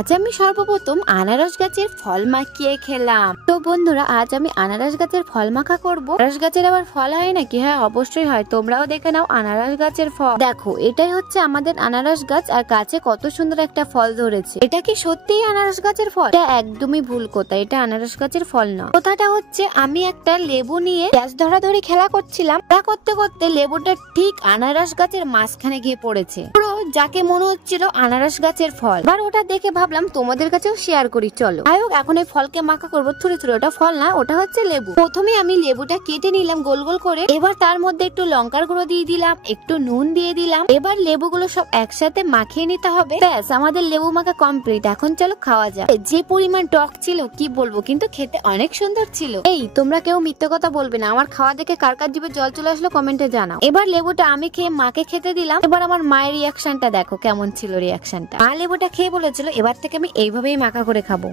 আজ আমি সর্বপ্রথম আনারস গাছের ফল মাখিয়ে খেলাম। তো বন্ধুরা, আজ আমি আনারস গাছের ফল মাখা করব। আনারস গাছের আবার ফল হয় নাকি? হ্যাঁ, অবশ্যই হয়। তোমরাও দেখে নাও আনারস গাছের ফল। দেখো, এটাই হচ্ছে আমাদের আনারস গাছ, আর গাছে কত সুন্দর একটা ফল ধরেছে। এটা কি সত্যিই আনারস গাছের ফল? এটা একদমই ভুল কথা, এটা আনারস গাছের ফল না। কথাটা হচ্ছে, আমি একটা লেবু নিয়ে গ্যাস ধরাধরি খেলা করছিলাম। খেলা করতে করতে লেবুটা ঠিক আনারস গাছের মাঝখানে গিয়ে পড়েছে, পুরো যাকে মনে হচ্ছিল আনারস গাছের ফল। এবার ওটা দেখে ভাবলাম তোমাদের কাছেও শেয়ার করি, চলো। যাই হোক, এখন এই ফলকে মাখা করবো থুড়ে থুড়ে। ওটা ফল না, ওটা হচ্ছে লেবু। প্রথমে আমি লেবুটা কেটে নিলাম গোল গোল করে। এবার তার মধ্যে একটু লঙ্কার গুঁড়ো দিয়ে দিলাম, একটু নুন দিয়ে দিলাম। এবার লেবুগুলো সব একসাথে মাখিয়ে নিতে হবে। ব্যাস, আমাদের লেবু মাখা কমপ্লিট। এখন চলো খাওয়া যাক। যে পরিমাণ টক ছিল কি বলবো, কিন্তু খেতে অনেক সুন্দর ছিল। এই, তোমরা কেউ মিথ্যে কথা বলবে না। আমার খাওয়া দেখে কার কার জিভে জল চলে আসলো কমেন্টে জানাও। এবার লেবুটা আমি খেয়ে মাকে খেতে দিলাম। এবার আমার মায়ের রিয়াকশনটা দেখো কেমন ছিল। রিয়াকশনটা, মা লেবুটা খেয়ে বলেছিল এবার থেকে আমি এইভাবেই মাখা করে খাবো।